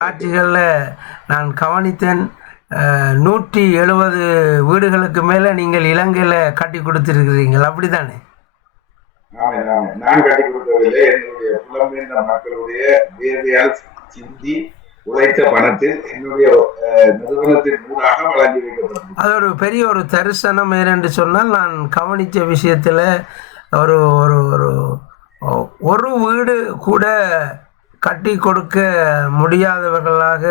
காட்சிகளில் நான் கவனித்தேன் நூற்றி எழுபது வீடுகளுக்கு மேலே நீங்கள் இலங்கையில் கட்டி கொடுத்துருக்கிறீங்கள் அப்படி தானே ஆமாம் ஆமாம். நான் கட்டி கொடுக்கவில்லை. என்னுடைய புலம்பெயர்ந்த மக்களுடைய வேர்வையால் சிந்தி உழைத்த பணத்தில் என்னுடைய நிறுவனத்தின் ஊடாக வழங்கி வைக்கப்பட்டது அது ஒரு பெரிய ஒரு தரிசனம் ஏனென்று சொன்னால் நான் கவனித்த விஷயத்தில் ஒரு ஒரு ஒரு ஒரு வீடு கூட கட்டி கொடுக்க முடியாதவர்களாக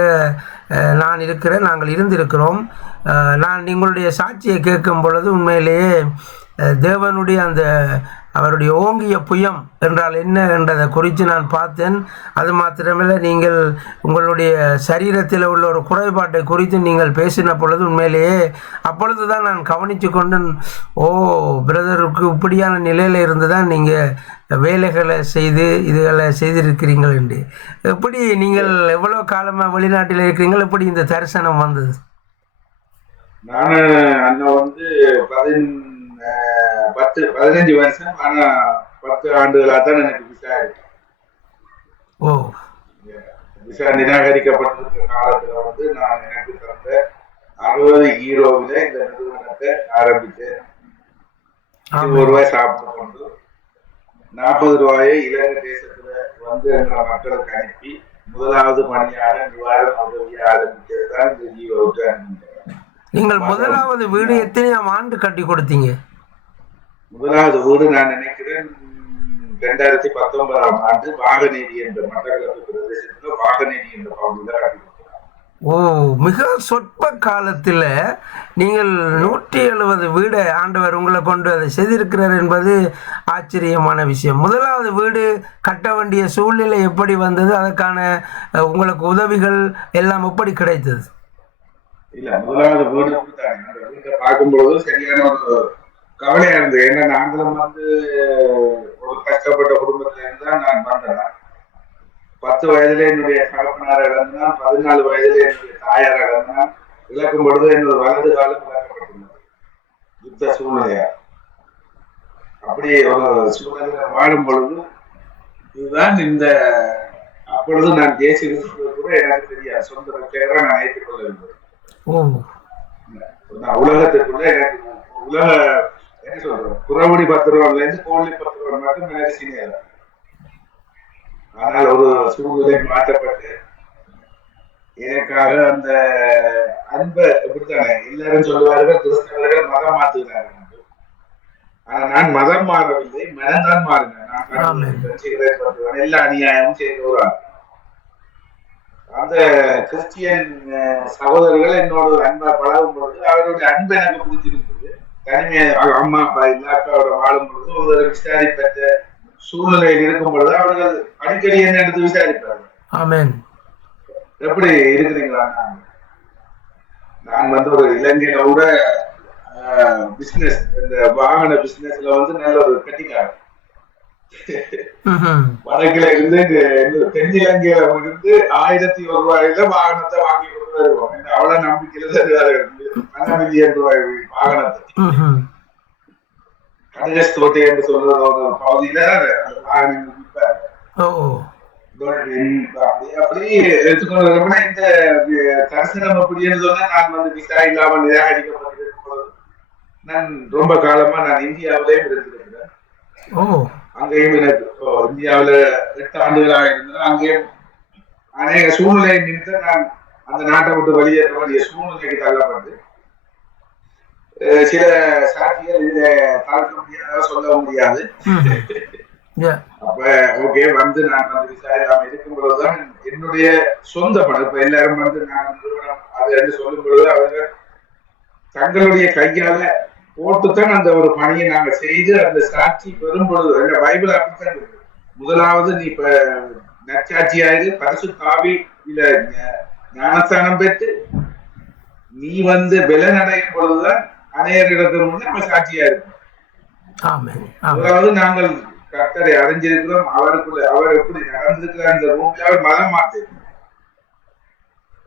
நான் இருக்கிறேன் நாங்கள் இருந்திருக்கிறோம். நான் எங்களுடைய சாட்சியை கேட்கும் பொழுது உண்மையிலேயே தேவனுடைய அந்த அவருடைய ஓங்கிய புயம் என்றால் என்ன என்றதை குறித்து நான் பார்த்தேன். அது மாத்திரமில்லை நீங்கள் உங்களுடைய சரீரத்தில் உள்ள ஒரு குறைபாட்டை குறித்து நீங்கள் பேசின பொழுது உண்மையிலேயே அப்பொழுது தான் நான் கவனித்து கொண்டு ஓ பிரதருக்கு இப்படியான நிலையில் இருந்து தான் நீங்கள் வேலைகளை செய்து இதுகளை செய்திருக்கிறீங்கள் என்று. எப்படி நீங்கள் எவ்வளோ காலமாக வெளிநாட்டில் இருக்கிறீங்கள் எப்படி இந்த தரிசனம் வந்தது? நான் அண்ணன் வந்து பதின் பத்து பதினஞ்சு வருஷம். ஆனா பத்து ஆண்டுகளாக தான் எனக்கு விசா இருக்கு. ஓ. விசா நிராகரிக்கப்பட்டிருக்கிற காலத்துல வந்து நான் எனக்கு தந்த அறுபது ஈரோவில இந்த நிறுவனத்தை ஆரம்பித்தேன். இருபது ரூபாய் சாப்பிட்டு கொண்டு நாற்பது ரூபாயை இலங்கை தேசத்துல வந்து எங்களை மக்களுக்கு அனுப்பி முதலாவது பணியாக நிவாரண உதவியை ஆரம்பித்தது தான் இந்த அனுப்பிட்டேன் நீங்கள் முதலாவது வீடு எத்தனையாம் ஆண்டு கட்டி கொடுத்தீங்க? முதலாவது வீடு நான் நினைக்கிறேன் உம், ரெண்டாயிரத்தி பத்தொன்பதாம் ஆண்டு வாகனேரி என்ற மட்டக்களப்பு பிரதேசத்துல வாகனேரி என்ற பகுதியில். ஓ மிக சொற்ப காலத்தில் நீங்கள் நூற்றி எழுபது வீடு ஆண்டவர் உங்களை கொண்டு அதை செய்திருக்கிறார் என்பது ஆச்சரியமான விஷயம். முதலாவது வீடு கட்ட வேண்டிய சூழ்நிலை எப்படி வந்தது? அதற்கான உங்களுக்கு உதவிகள் எல்லாம் எப்படி கிடைத்தது? இல்ல முதலாவது வீடு பார்க்கும்போது சரியான கவலையா இருந்தது. ஏன்னா நாங்களும் வந்து ஒரு கஷ்டப்பட்ட குடும்பத்துல இருந்தா நான் வந்தேன். பத்து வயதுல என்னுடைய தகப்பனார் இழந்தான் பதினாலு வயதுல என்னுடைய தாயார் இழந்தான் இழக்கும் பொழுது என்னோட வலது காலம் இழக்கப்பட்டுள்ளது யுத்த சூழ்நிலையா? அப்படி ஒரு சூழ்நிலையில வாழும் பொழுது இதுதான் இந்த அப்பொழுது நான் தேசிய விருது கூட எனக்கு தெரியாது. சொந்த பேரை நான் ஏற்றுக்கொள்ளவில்லை ஓ. நான் உலகத்துக்குள்ள எனக்கு உலக என்ன சொல்றேன் புறவடி பத்திரம்ல இருந்து கோழி பத்திரம் மட்டும் எனக்கு சீனியர் ஆனால் ஒரு சூழ்நிலை மாற்றப்பட்டு எனக்காக அந்த அன்பை இப்படித்தானே எல்லாரும் சொல்லுவார்கள் கிறிஸ்தவர்கள் மதம் மாத்துகிறார்கள். ஆனா நான் மதம் மாறவில்லை மனம்தான் மாறினேன். எல்லா அநியாயமும் செய்து ஆள். அந்த கிறிஸ்டியன் சகோதரர்கள் என்னோட அன்பை பழகும் பொழுது அவருடைய அன்பு எனக்கு பிடிச்சிருந்தது தனிமையை அவ- அம்மா அப்பா இல்ல அக்காவோட வாழும் பொழுது ஒருவரை விசாரிப்பற்ற சூழ்நிலையில் இருக்கும் பொழுது அவர்கள் அடிக்கடி என்ன எடுத்து விசாரிப்பார்கள் ஆமென் எப்படி இருக்கிறீங்களா நான்? வந்து ஒரு இலங்கையில கூட பிசினஸ் இந்த வாகன பிசினஸ்ல வந்து நல்ல ஒரு கட்டிக்காரன். வடக்குல இருந்து தென்னிலங்கையில இருந்து ஆயிரத்தி ஒரு ரூபாயில வாகனத்தை வாங்கி கொண்டு வருவோம். அவ்வளவு நம்பிக்கையில தருவார்கள் மில்லியன் ரூபாய் வாகனத்தை. ம்ஹும். கனகஸ் தோட்டை என்று சொல்ற ஒரு பகுதியில அந்த வாகனங்கள் விற்பாங்க ஓ. ஓ. அப்படி அப்படி எடுத்துக்கொண்டு வரணும்னா இந்த தரிசனம் அப்படின்னு சொன்னா நான் வந்து விசா இல்லாம நிராகரிக்கப்பட்டிருக்கும் நான் ரொம்ப காலமா நான் இந்தியாவிலேயே இருந்திருக்கிறேன் ஓ அங்கேயும் இந்தியாவுல எட்டு ஆண்டுகளாக இருந்தேன் அங்கேயும் அநேக சூழ்நிலை நிமித்தம் நான் அந்த நாட்டை விட்டு வெளியேற வேண்டிய சூழ்நிலைக்கு தள்ளப்பட்டு சில சாட்சிகள் இதை பார்க்க முடியாத சொல்ல முடியாது. அப்ப ஓகே வந்து நான் வந்து விசாரிக்காம இருக்கும் பொழுதுதான் என்னுடைய சொந்த பணம் இப்ப எல்லாரும் வந்து நான் நிறுவனம் அது என்று சொல்லும் பொழுது அவர்கள் தங்களுடைய கையால போட்டுத்தான் அந்த ஒரு பணியை நாங்க செய்து அந்த சாட்சி பெறும் பொழுது அந்த பைபிள் அப்படித்தான் முதலாவது நீ இப்ப நற்சாட்சியாயிரு பரிசு தாவி இல்ல ஞானஸ்தானம் பெற்று நீ வந்து பலனடையும் பொழுதுதான் அநேகரிடத்தில் வந்து நம்ம சாட்சியா இருக்கும் அதாவது நாங்கள் கர்த்தரை அறிஞ்சிருக்கிறோம். அவருக்குள்ள அவர் எப்படி நடந்திருக்கிறார் அந்த ரூம்ல அவர் மதம் மாற்றிருக்கிறார்.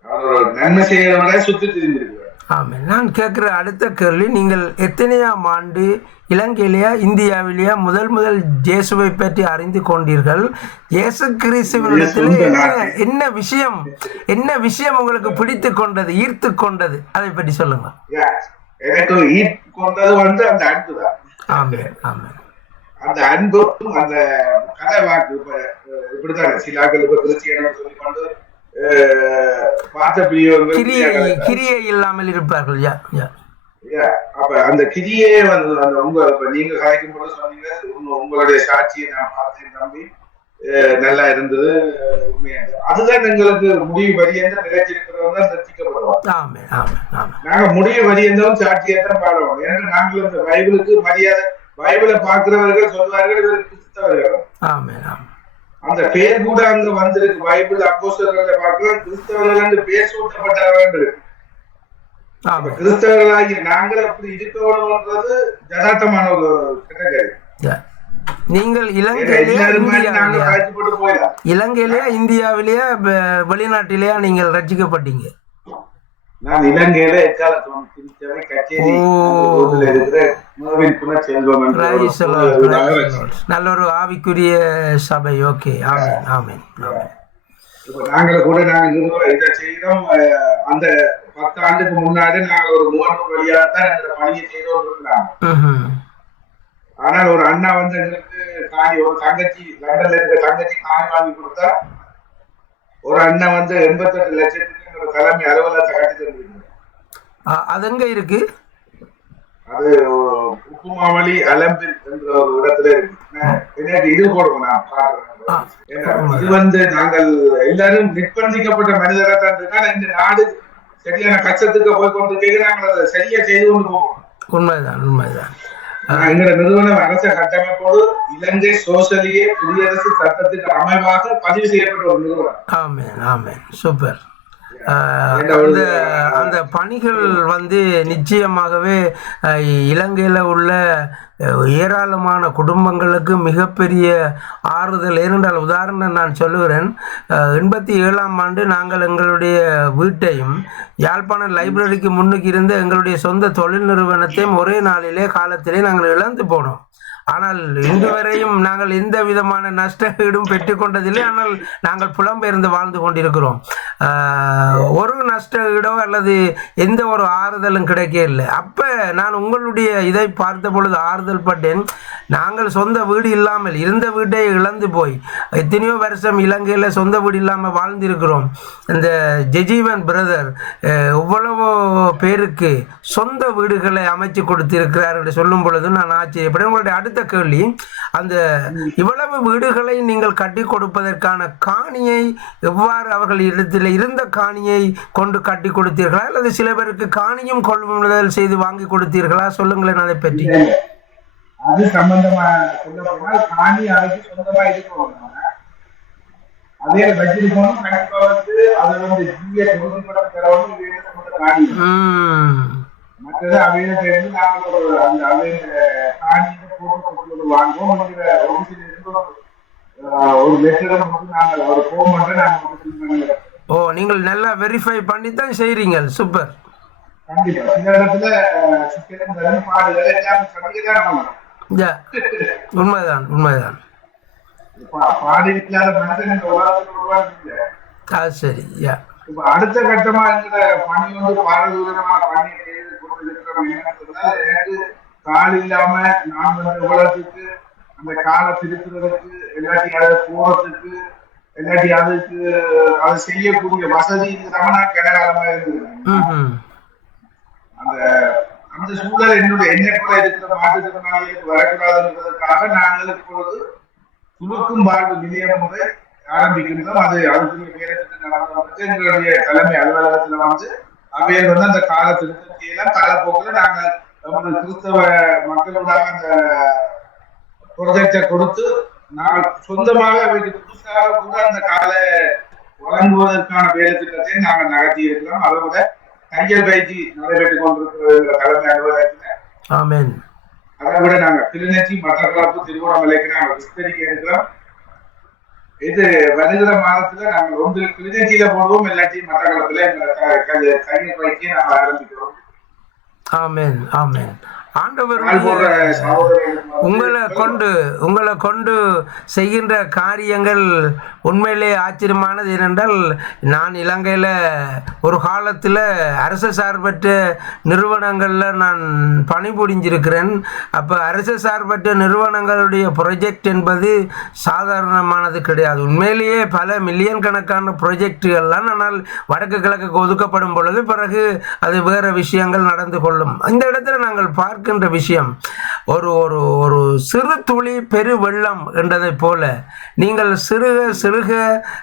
அவர் நன்மை செய்யறவரை சுத்தி திரிந்திருக்கிறார். ஆமாம் நான் கேட்குற அடுத்த கேள்வி நீங்கள் எத்தனையாம் ஆண்டு இலங்கையிலேயா இந்தியாவிலேயா முதல் முதல் இயேசுவை பற்றி அறிந்து கொண்டீர்கள்? இயேசு கிறிஸ்துவனிடத்தில் என்ன விஷயம் என்ன விஷயம் உங்களுக்கு பிடித்து கொண்டது ஈர்த்து கொண்டது? அதை பற்றி சொல்லுங்க. எனக்கு ஈர்ப்பு கொண்டது வந்து அந்த அன்பு தான். ஆமாம் ஆமாம் அந்த அன்பும் அந்த கதை வாக்கு இப்ப அஹ், இப்படித்தான் சிலாக்கள் இப்ப கிறிஸ்டியன் சொல்லி கொண்டு கிரியை இல்லாமல் இருப்பார்கள். அப்ப அந்த கிரியே வந்து அந்த உங்க இப்ப நீங்க கதைக்கும் போது சொன்னீங்க உங்க- உங்களுடைய சாட்சியை நான் பார்த்தேன் தம்பி. அஹ், நல்லா இருந்தது உண்மையா. அதுதான் எங்களுக்கு முடிவு வரியந்த நிலைச்சிருக்கிறவங்க ரசிக்கப்படுவாங்க நாங்க முடிவு வரியந்தவும் சாட்சியை தான் பாடுவோம். ஏன்னா நாங்கள் இந்த பைபிளுக்கு மரியாதை பைபிளை பார்க்கிறவர்கள் சொல்வார்கள் இவர் கிறிஸ்தவர்கள். அந்த பேர் கூட அங்க வந்திருக்கு. பைபிள் அப்போஸ்தலர்களை பார்க்கலாம். கிறிஸ்தவர்கள் என்று. பேர் சூட்டப்பட்டவர்கள் கிறிஸ்தவர்களாகிய நாங்கள் அப்படி இருக்கணும்ன்றது யதார்த்தமான ஒரு யா. நீங்கள் இலங்கையிலேயா இந்தியாவிலேயா இலங்கையிலேயா இந்தியாவிலேயா வெளிநாட்டிலேயா நீங்கள் ரட்சிக்கப்பட்டீங்க. நான் இலங்கையில எக்கால திருச்சபை கச்சேரி இருக்கிற மேவின். நல்ல ஒரு ஆவிக்குரிய சபை. ஓகே. ஆமென். ஆமென். நாங்களும் கூட நாங்க இதை அஹ், அந்த பத்து ஆண்டுக்கு முன்னாடி நாங்க ஒரு மூன்று வழியாக தான் இந்த பணியை செய்தோம் இருக்கிறாங்க. ஆனால் ஒரு அண்ணா வந்து எங்களுக்கு காணி ஒரு தங்கச்சி லண்டன்ல இருக்க தங்கச்சி காணி வாங்கி கொடுத்தா ஒரு அண்ணன் வந்து எண்பத்தெட்டு லட்சத்துக்கு தலைமை அலுவலகத்தை கட்டி தந்திருக்காங்க அது எங்க இருக்கு? அது உப்பு மாவளி அலம்பில் என்ற ஒரு இடத்துல இருக்கு. எனக்கு இது போடுவோம் நான் பாடுறேன் இது வந்து நாங்கள் எல்லாரும் நிர்பந்திக்கப்பட்ட மனிதராக தான் இருக்கா இந்த நாடு சரியான கஷ்டத்துக்கு போய் கொண்டு அதை சரியா செய்து கொண்டு போவோம். உண்மைதான் உண்மைதான். எங்களோட நிறுவனம் அரச கட்டமைப்போடு இலங்கை சோசலிய குடியரசு சட்டத்துக்கு அமைவாக பதிவு செய்யப்பட்ட ஒரு நிறுவனம். Amen amen. சூப்பர். அந்த அந்த பணிகள் வந்து நிச்சயமாகவே இலங்கையில் உள்ள ஏராளமான குடும்பங்களுக்கு மிகப்பெரிய ஆறுதல் ஏனென்றால் உதாரணம் நான் சொல்லுகிறேன் எண்பத்தி ஏழாம் ஆண்டு நாங்கள் எங்களுடைய வீட்டையும் யாழ்ப்பாணம் லைப்ரரிக்கு முன்னுக்கு இருந்த எங்களுடைய சொந்த தொழில் நிறுவனத்தையும் ஒரே நாளிலே காலத்திலே நாங்கள் இழந்து போனோம். ஆனால் இன்று வரையும் நாங்கள் எந்த விதமான நஷ்டஈடும் பெற்றுக்கொண்டதில்லை ஆனால் நாங்கள் புலம்பெயர்ந்து வாழ்ந்து கொண்டிருக்கிறோம். ஒரு நஷ்டஈடோ அல்லது எந்த ஒரு ஆறுதலும் கிடைக்கவில்லை. அப்போ நான் உங்களுடைய இதை பார்த்த பொழுது ஆறுதல் பட்டேன் நாங்கள் சொந்த வீடு இல்லாமல் இருந்த வீட்டை இழந்து போய் எத்தனையோ வருஷம் இலங்கையில் சொந்த வீடு இல்லாமல் வாழ்ந்திருக்கிறோம். இந்த ஜெஜீவன் பிரதர் எவ்வளவோ பேருக்கு சொந்த வீடுகளை அமைச்சு கொடுத்திருக்கிறார் என்று சொல்லும் பொழுது நான் ஆச்சரியப்பட்டேன் உங்களுடைய அடுத்த கேள்வி அந்த இவ்வளவு வீடுகளை நீங்கள் கட்டி கொடுப்பதற்கான காணியை எவ்வாறு அவர்கள் இடத்தில் இருந்த காணியை கொண்டு கட்டி கொடுத்தீர்களா? அல்லது சில பேருக்கு காணியும் கொள்முதல் செய்து வாங்கி கொடுத்தீர்களா? சொல்லுங்களேன் அதை பற்றி. அது சம்பந்தமா சொல்ல போனால் காணி அறைக்கு சொந்தமா நம்ம. அதே வச்சிருக்கணும் கண்டிப்பா வந்து அதை வந்து ஜிஎஸ் உறுதிப்படம் பெறவும் சம்பந்த காணி. மற்றது அவையில இருந்து நாங்கள் ஒரு அந்த அவையில காணியை போட்டு வாங்குவோம். ஒரு சில ஒரு லெட்டரை வந்து நாங்கள் அவர் போக மாட்டோம் நாங்கள் ஓ நீங்கள் நல்லா வெரிஃபை பண்ணி தான் செய்கிறீங்க சூப்பர். கண்டிப்பா. சில இடத்துல தரும் பாடுகள் எல்லாம் பண்ணணும் யா உண்மைதான் உண்மைதான். இந்த அது சரி யா. அடுத்த கட்டமா இருக்கிற பணி வந்து பாரதூரமா எனக்கு கால் இல்லாம நான் உலகத்துக்கு அந்த காலை திருத்துறதுக்கு இல்லாட்டி அதை போறதுக்கு இல்லாட்டி அதுக்கு அதை செய்யக்கூடிய வசதி கிடகாலமா இருந்திருக்கேன் ம் அந்த அந்த சூழல் என்னுடைய என்னை போல இருக்கிற மாற்றுத்திறனாளிகளுக்கு வரக்கூடாதுன்றதுக்காக நாங்கள் இப்பொழுது துணுக்கும் வாழ்வு நிலையம் முறை ஆரம்பிக்கின்றோம். அது அதுக்குரிய பேரத்துக்கு நடந்து எங்களுடைய தலைமை அலுவலகத்தில் வந்து அவையில் வந்து அந்த கால திருத்தத்தையெல்லாம் காலப்போக்கில் நாங்கள் நமது கிறிஸ்தவ மக்களோட அந்த ப்ரொஜெக்டை கொடுத்து நான் சொந்தமாக அவைக்கு புதுசாக கூட அந்த காலை வழங்குவதற்கான வேலை திட்டத்தை நாங்கள் நகர்த்தி இருக்கிறோம் அதை விட தையல் பயிற்சி நடைபெற்றுக் கொண்டிருக்கிற எங்கள் தலைமை அலுவலகத்தில் ஆமென். அதை விட நாங்கள் கிளிநொச்சி மட்டக்களப்பு திருவோணமலைக்கு நாங்கள் விஸ்தரிக்க இருக்கிறோம். இது வருகிற மாதத்துல நாங்கள் ஒன்று கிளிநொச்சியில போடுவோம் இல்லாட்டி மட்டக்களத்துல எங்களை க- க- கையில் வைக்க நாங்கள் ஆரம்பிக்கிறோம். ஆமென் ஆமென். வந்து உங்களை கொண்டு உங்களை கொண்டு செய்கின்ற காரியங்கள் உண்மையிலே ஆச்சரியமானது ஏனென்றால் நான் இலங்கையில் ஒரு காலத்தில் அரசு சார்பற்ற நிறுவனங்களில் நான் பணிபுரிஞ்சிருக்கிறேன். அப்போ அரசு சார்பற்ற நிறுவனங்களுடைய ப்ரொஜெக்ட் என்பது சாதாரணமானது கிடையாது. உண்மையிலேயே பல மில்லியன் கணக்கான ப்ரொஜெக்டுகள்லாம் ஆனால் வடக்கு கிழக்கு ஒதுக்கப்படும் பொழுது பிறகு அது வேறு விஷயங்கள் நடந்து கொள்ளும். இந்த இடத்துல நாங்கள் பார்க்கின்ற விஷயம். ஒரு ஒரு ஒரு சிறு துளி பெரு வெள்ளம் என்றதைப் போல நீங்கள் சிறுக சிறுக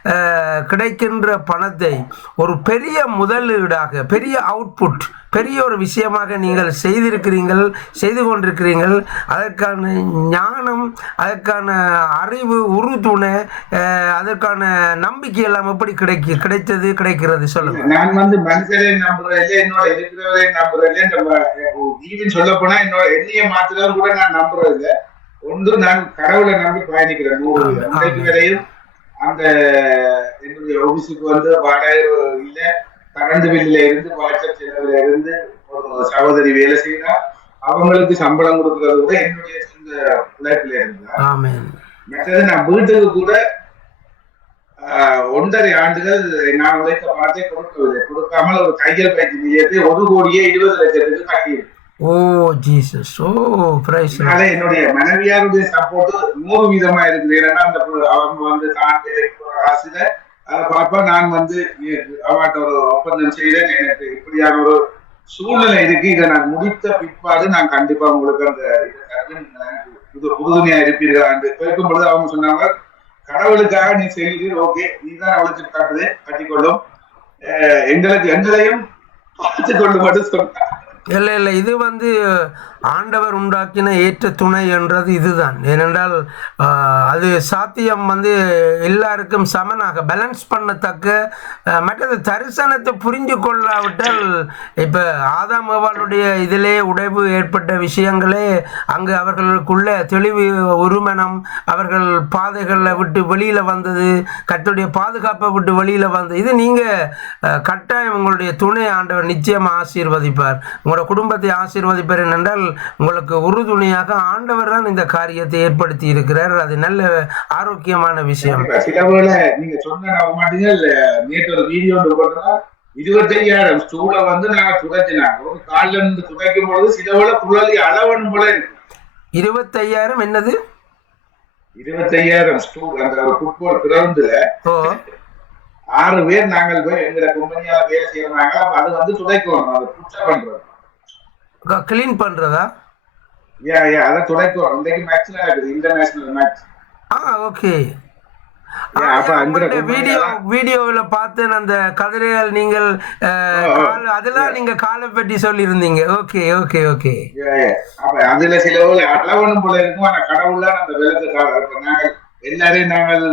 அஹ், கிடைக்கின்ற பணத்தை ஒரு பெரிய முதலீடாக பெரிய அவுட்புட் பெரிய ஒரு விஷயமாக நீங்கள் செய்திருக்கிறீர்கள் செய்து கொண்டிருக்கிறீர்கள். அதற்கான ஞானம் அதற்கான அறிவு உறுதுணை அதற்கான நம்பிக்கை எல்லாம் எப்படி கிடைக்க கிடைத்தது கிடைக்கிறது சொல்லுங்க. நான் வந்து மனுஷரை நம்புறதில்ல என்னோட இருக்கிறவரை நம்புறதில்ல சொல்ல போனா என்னோட எண்ணிய மாத்திரம் கூட நான் நம்புறதில்ல. ஒன்று நான் கடவுளை நம்பி பயணிக்கிறேன் நூறு வரையும். அந்த என்னுடைய ஆபீஸுக்கு வந்து வாடகை இல்ல. கரண்ட் பில்ல இருந்து வாட்ஸ்அப் செலவுல இருந்து சகோதரி வேலை செய்யறா அவங்களுக்கு சம்பளம் கொடுக்கறது கூட என்னுடைய சொந்த உழைப்புல இருந்தா. மற்றது நான் வீட்டுக்கு கூட ஒன்றரை ஆண்டுகள் நான் உழைத்த பணத்தை கொடுக்கவில்லை. கொடுக்காமல் ஒரு கையல் பயிற்சி நிலையத்தை ஒரு கோடியே இருபது லட்சத்துக்கு கட்டியிருக்கேன். ஓ ஜீசஸ். ஓ பிரைஸ் என்னுடைய மனைவியாருடைய சப்போர்ட் நூறு வீதமா இருக்குது ஏன்னா அந்த அவங்க வந்து தான் வேலைக்கு போற அதை நான் வந்து அவாட்ட ஒரு ஒப்பந்தம் செய்தேன் எனக்கு இப்படியான ஒரு சூழ்நிலை இருக்கு. இதை நான் முடித்த பிற்பாடு நான் கண்டிப்பா உங்களுக்கு அந்த இது உறுதுணையா இருப்பீர்கள் என்று கேட்கும் பொழுது அவங்க சொன்னாங்க கடவுளுக்காக நீ செய்கிறீர் ஓகே நீ தான் அவளுக்கு கட்டுது கட்டிக்கொள்ளும். எங்களுக்கு எங்களையும் பார்த்து கொள்ளும் சொன்னாங்க. இல்லை இல்லை. இது வந்து ஆண்டவர் உண்டாக்கின ஏற்ற துணை என்றது இதுதான். ஏனென்றால் அது சாத்தியம் வந்து எல்லாருக்கும் சமனாக. பேலன்ஸ் பண்ணத்தக்க மற்றது தரிசனத்தை புரிஞ்சு கொள்ளாவிட்டால் இப்போ ஆதாம் அவளுடைய இதிலே உடைவு ஏற்பட்ட விஷயங்களே அங்கு அவர்களுக்குள்ள தெளிவு உருமணம் அவர்கள் பாதைகளை விட்டு வெளியில் வந்தது கத்துடைய பாதுகாப்பை விட்டு வெளியில் வந்தது. இது நீங்கள் கட்டாயம் உங்களுடைய துணை ஆண்டவர் நிச்சயமாக ஆசீர்வதிப்பார். உங்களோட குடும்பத்தை ஆசீர்வதிப்பார் என்னென்றால் உங்களுக்கு உறுதுணையாக ஆண்டவர் தான் இந்த காரியத்தை ஏற்படுத்தி இருக்கிறார். அது நல்ல ஆரோக்கியமான விஷயம். சில நீங்க சொன்ன நேற்று ஒரு வீடியோ இருபத்தையாயிரம் ஸ்டூலை வந்து நாங்க துடைச்சினாங்க ஒரு கால்ல இருந்து துடைக்கும் பொழுது சில வேளை குழலி அளவனும் போல இருபத்தையாயிரம் என்னது? இருபத்தையாயிரம் ஸ்டூல். அந்த ஃபுட்பால் கிரவுண்டுல ஆறு பேர் நாங்கள் போய் எங்க கம்பெனியால வேலை செய்யறாங்க அது வந்து துடைக்கணும். அது குற்றம் பண்றோம் க்ளீன் பண்ணுறதா ஏ ஏ அதை துடைக்கணும் இன்றைக்கு மேட்ச் நடக்குது இன்டர்நேஷனல் மேட்ச் ஆ ஓகே வீடியோ வீடியோவில் பார்த்தேன் அந்த கதிரையால் நீங்கள் ஆ. கால் அதெல்லாம் நீங்க காலை பற்றி சொல்லியிருந்தீங்க. ஓகே ஓகே ஓகே அதுல சில வேளை அளவனும் போல இருக்கும்? ஆனா கடவுள் அந்த இப்ப நாங்கள் எல்லாரையும் நாங்கள்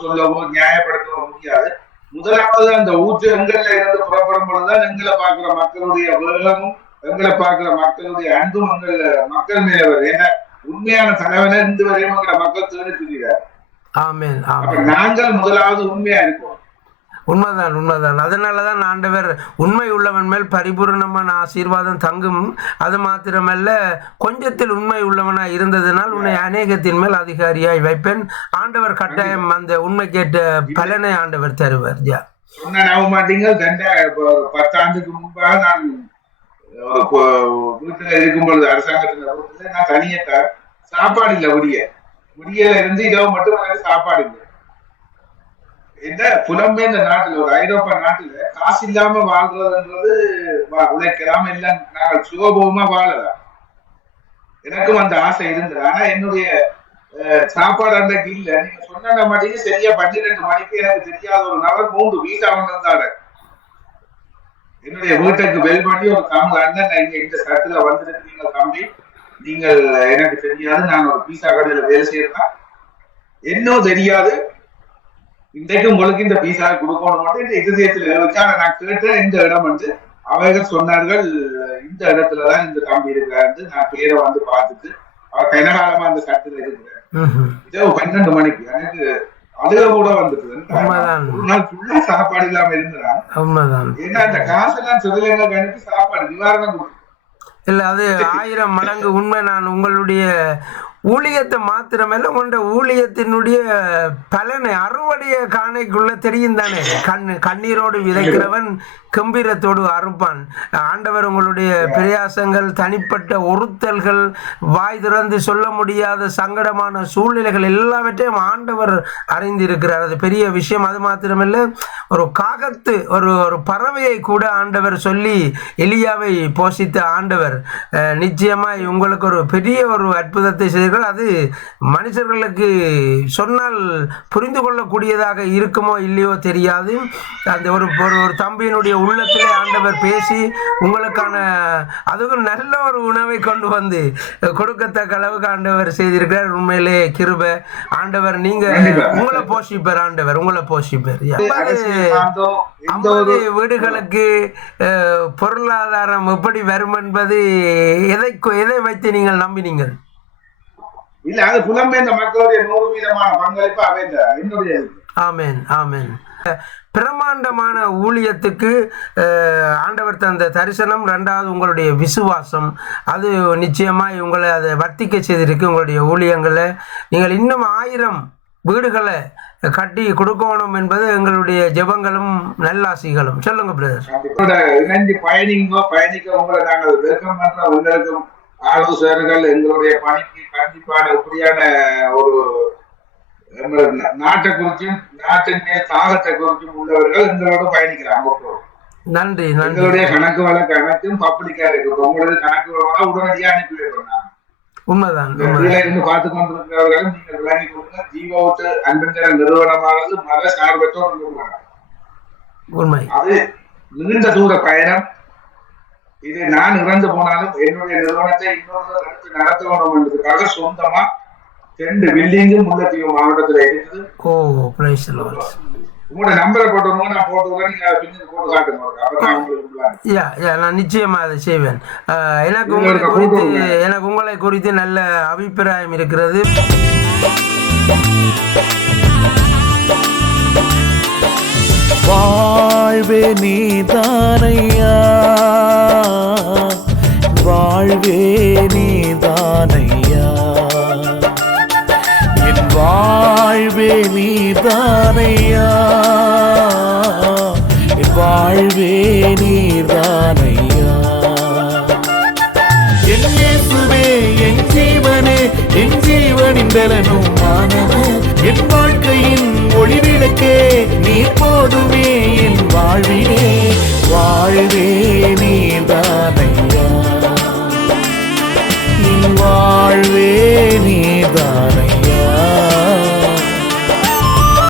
சொல்லவோ நியாயப்படுத்தவோ முடியாது. முதலாவது அந்த ஊற்று எங்கள்ல இருந்து புறப்படும் பொழுதுதான் எங்களை பார்க்கிற மக்களுடைய வேகமும் எங்களை பார்க்கிற மக்களுடைய அன்பும் எங்கள் மக்கள் மேல வரும் ஏன்னா உண்மையான தலைவனை இருந்து வரையும் எங்களை மக்கள் தேடி திரிகிறார் நாங்கள் முதலாவது உண்மையா இருப்போம். உண்மைதான் உண்மைதான். அதனால தான் ஆண்டவர் உண்மை உள்ளவன் மேல் பரிபூரணமான ஆசீர்வாதம் தங்கும். அது மாத்திரமல்ல கொஞ்சத்தில் உண்மை உள்ளவனாய் இருந்ததினால் உன்னை அநேகத்தின் மேல் அதிகாரியாய் வைப்பேன். ஆண்டவர் கட்டாயம் அந்த உண்மை கேட்ட பலனை ஆண்டவர் தருவார். ஜா மாட்டீங்க. பத்தாண்டுக்கு முன்பாக நான் வீட்டுல இருக்கும் பொழுது அரசாங்கத்துல நான் தனியத்தார் சாப்பாடு இல்ல விடிய. விடியல இருந்து இரவு மட்டும் எனக்கு சாப்பாடு இல்லை. என்ன புலம்பெயர்ந்த நாட்டுல ஒரு ஐரோப்பா நாட்டுல காசு இல்லாம வாழ்றதுன்றது வா- உழைக்கலாம் இல்ல நாங்கள் சுகபோகமா வாழலாம் எனக்கும் அந்த ஆசை இருந்தது. ஆனா என்னுடைய அஹ், சாப்பாடு அன்றைக்கு இல்ல. நீங்க சொன்ன மாட்டீங்க சரியா பன்னிரெண்டு மணிக்கு எனக்கு தெரியாத ஒரு நபர் மூன்று வீசா இருந்தாரு என்னுடைய வீட்டுக்கு வெல் பண்ணி ஒரு தமிழ் அண்ணன் நீங்க இந்த சரத்துல வந்திருக்கீங்க தம்பி. நீங்கள் எனக்கு தெரியாது. நான் ஒரு பீஸா கடையில வேலை செய்யறேன் என்னோ தெரியாது. இன்றைக்கு உங்களுக்கு இந்த பீஸா கொடுக்கணும் மட்டும் இந்த இதயத்துல ஆனா நான் கேட்டேன் இந்த இடம் வந்து. அவர்கள் சொன்னார்கள் இந்த இடத்துலதான் இந்த தம்பி இருக்கிறாரு நான் பேரை வந்து பார்த்துட்டு அவர் கனகாலமா அந்த சட்டத்துல இருக்கிறேன். இதோ பன்னெண்டு மணிக்கு எனக்கு அழுக கூட வந்துட்டு. உண்மைதான். ஒரு நாள் ஃபுல்லா சாப்பாடு இல்லாம இருந்தா உண்மைதான். ஏன்னா அந்த காசெல்லாம் சிறுலைங்களுக்கு அனுப்பி சாப்பாடு நிவாரணம் கொடுக்கும் இல்லை அது ஆயிரம் மடங்கு உண்மை. நான் உங்களுடைய ஊழியத்தை மாத்திரமல்ல உன்னோட ஊழியத்தினுடைய பலனை அறுவடைய காணைக்குள்ள தெரியும் தானே. கண் கண்ணீரோடு விதைக்கிறவன் கம்பீரத்தோடு அறுப்பான். ஆண்டவர் உங்களுடைய பிரயாசங்கள் தனிப்பட்ட ஒருத்தல்கள் வாய் திறந்து சொல்ல முடியாத சங்கடமான சூழ்நிலைகள் எல்லாவற்றையும் ஆண்டவர் அறிந்திருக்கிறார். அது பெரிய விஷயம். அது மாத்திரமல்ல ஒரு காகத்து ஒரு ஒரு பறவையை கூட ஆண்டவர் சொல்லி எலியாவை போஷித்த ஆண்டவர் நிச்சயமாய் உங்களுக்கு ஒரு பெரிய ஒரு அற்புதத்தை செய்தீர்கள் அது மனுஷர்களுக்கு சொன்னால் புரிந்து கொள்ளக்கூடியதாக இருக்குமோ இல்லையோ தெரியாது. அந்த ஒரு ஒரு தம்பியினுடைய உள்ளத்திலே ஆண்டவர் பேசி உங்களுக்கான அதுவும் நல்ல ஒரு உணவை கொண்டு வந்து கொடுக்கத்தக்க அளவுக்கு ஆண்டவர் செய்திருக்கிறார். உண்மையிலே கிருபை. ஆண்டவர் நீங்க உங்களை போஷிப்பார் ஆண்டவர் உங்களை போஷிப்பார். ஐம்பது வீடுகளுக்கு பொருளாதாரம் எப்படி வரும் என்பது எதை எதை வைத்து நீங்கள் நம்பினீங்கள் இல்ல அது புலம்பெயர்ந்த மக்களுடைய நூறு வீதமான பங்களிப்பு அமைந்த என்னுடைய. ஆமென் ஆமென். பிரமாண்டமான ஊழியத்துக்கு ஆண்டவர் தந்த தரிசனம் ரெண்டாவது உங்களுடைய விசுவாசம். அது நிச்சயமாய் உங்களை அதை வர்த்திக்க செய்திருக்கு உங்களுடைய ஊழியங்களை. நீங்கள் இன்னும் ஆயிரம் வீடுகளை கட்டி கொடுக்கணும் என்பது எங்களுடைய ஜெபங்களும் நல்லாசிகளும். சொல்லுங்க பிரதர் பயணிங்கோ பயணிக்க உங்களை நாங்கள் வெல்கம் பண்ற உங்களுக்கும் ஆலோசகர்கள் எங்களுடைய பணிக்கு கண்டிப்பான இப்படியான ஒரு நாட்டை குறிச்சும் நாட்டின் மேல் தாகத்தை குறிச்சும் உள்ளவர்கள் எங்களோட பயணிக்கிறாங்க. நன்றி எங்களுடைய கணக்கு வழக்கு அனைத்தும் பப்ளிக்கா இருக்கு. உங்களுடைய கணக்கு வழக்கு உடனடியாக அனுப்பி வைக்கிறோம் நாங்க. உண்மைதான் இருந்து பார்த்து கொண்டிருக்கிறவர்களும் நீங்கள் விளங்கி கொடுங்க ஜீவோட்டு அன்பென்கிற நிறுவனமானது மத சார்பற்றோர் நிறுவனம் அது நீண்ட தூர பயணம். இது நான் இறந்து போனாலும் என்னுடைய நிறுவனத்தை இன்னொரு நடத்தி நடத்த வேண்டும் என்பதற்காக சொந்தமா ரெண்டு பில்டிங்கும் முல்லைத்தீவு மாவட்டத்துல இருக்குது. உங்களோட நம்பரை போட்டவங்க நான் போட்டு நீங்க பின்னாடி போட்டு காட்டுங்க நான் நிச்சயமாக அதை செய்வேன். எனக்கு உங்களை குறித்து எனக்கு உங்களை குறித்து நல்ல அபிப்பிராயம் இருக்கிறது. வாழ்வே நீதானையா? வாழ்வே நீதானையா? என் வாழ்வே நீதானையா? என் வாழ்வே நீதானையா? என் இயேசுவே என் ஜீவனே என் ஜீவனின் பலனும் மானவர் என் வாழ்க்கையின் ஒளிவிளக்கே நீ போ வாழ்வினே வாழ்வே